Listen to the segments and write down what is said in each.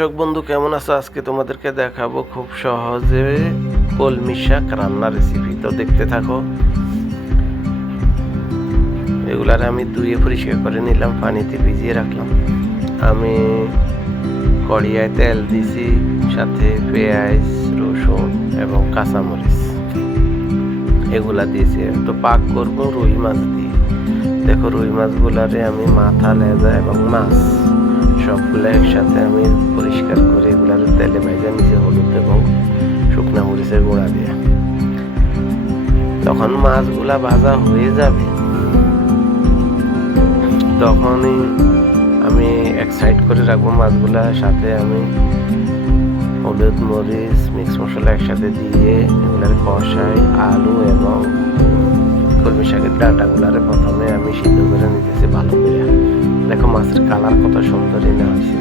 দর্শক বন্ধু কেমন আছো? আজকে তোমাদেরকে দেখাবো খুব সহজে কলমি শাক রান্নার রেসিপি। তো দেখতে থাকো। এগুলার আমি ধুয়ে পরিষ্কার করে নিলাম, পানিতে ভিজিয়ে রাখলাম। আমি কড়াইয়ে তেল দিছি, সাথে পেঁয়াজ, রসুন এবং কাঁচামরিচ এগুলা দিয়েছি। তো পাক করবো রুই মাছ দিয়ে। দেখো রুই মাছগুলারে আমি মাথা, লেজা এবং মাছ সবগুলো একসাথে আমি পরিষ্কার করে এগুলার তেলে ভেজে নিচে হলুদ এবং শুকনা মরিচের গুঁড়া দিয়ে যখন মাছগুলা ভাজা হয়ে যাবে তখনই আমি এক সাইড করে রাখবো মাছগুলা। সাথে আমি হলুদ, মরিচ, মিক্স মশলা একসাথে দিয়ে এগুলার কষাই আলু এবং কলমি শাকের ডাঁটাগুলারে প্রথমে আমি সিদ্ধ করে নিতেছি ভালো করে। দেখো মাছের কালার কত সুন্দরই না হয়েছে।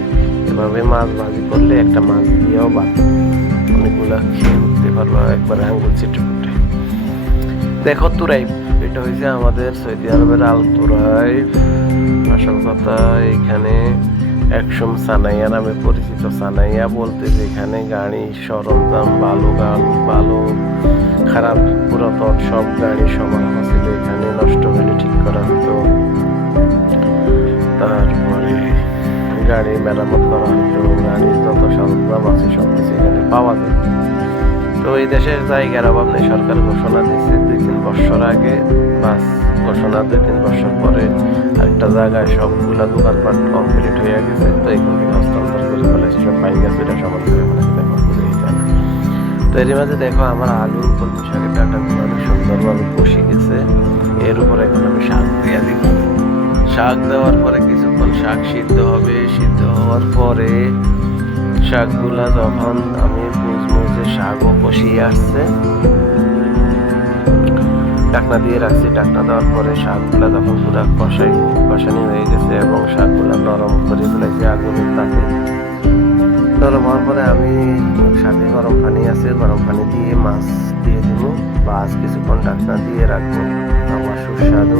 এভাবে মাছ ভাজি করলে একটা মাছ দিয়েও অনেকগুলা খেয়ে উঠতে পারবো একবারে আঙ্গুল চেটে ফুটে। দেখো তুরাইফ, এটা হয়েছে আমাদের সৌদি আরবের আল তুরাইফ। আসল কথা এখানে একশম সানাইয়া নামে পরিচিত। সানাইয়া বলতে যেখানে গাড়ি সরঞ্জাম ভালো খারাপ পুরাতন সব গাড়ি সমান ছিল, এখানে নষ্ট হলে ঠিক করা হতো, তারপরে গাড়ি মেরামত করা হতো, গাড়ির যত সরঞ্জাম আছে সব কিছু এখানে পাওয়া যেত। তো এই দেশের জায়গার অভাব নেই। সরকার ঘোষণা দিয়েছে 2-3 বছর আগে, বাস ঘোষণা 2-3 বছর পরে আরেকটা জায়গায় সবগুলা দোকানপাট কমপ্লিট হয়ে গেছে। তো এখান থেকে হস্তান্তর করে ফেলেছে, সব পাই গেছে, এটা সমান করে ফেলেছে। দেখো এইখানে তো এর মাঝে দেখো আমার আলু, কলমি শাকের ডাঁটাগুলো অনেক সুন্দরভাবে কষে গেছে। এর উপরে এখন আমি শাক দিয়ে দিব। শাক দেওয়ার পরে কিছুক্ষণ শাক সিদ্ধ হবে। সিদ্ধ হওয়ার পরে শাকগুলা যখন আমি বুঝবো যে শাকও কষিয়ে আসছে, ঢাকনা দিয়ে রাখছি। ঢাকনা দেওয়ার পরে শাকগুলা যখন পুরো কষানি হয়ে গেছে এবং শাকগুলা নরম করে ফেলেছি আগুনের তাপে, নরম হওয়ার পরে আমি সাথে গরম পানি আছে, গরম পানি দিয়ে মাছ দিয়ে দিব। মাছ কিছুক্ষণ ঢাকনা দিয়ে রাখবো। আমার সুস্বাদু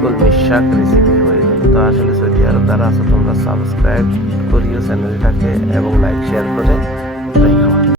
কলমি শাক রেসিপি হয়ে গেল। তো আসলে সৌদি আরব যারা আছো তোমরা সাবস্ক্রাইব করিও চ্যানেলটাকে এবং লাইক শেয়ার করে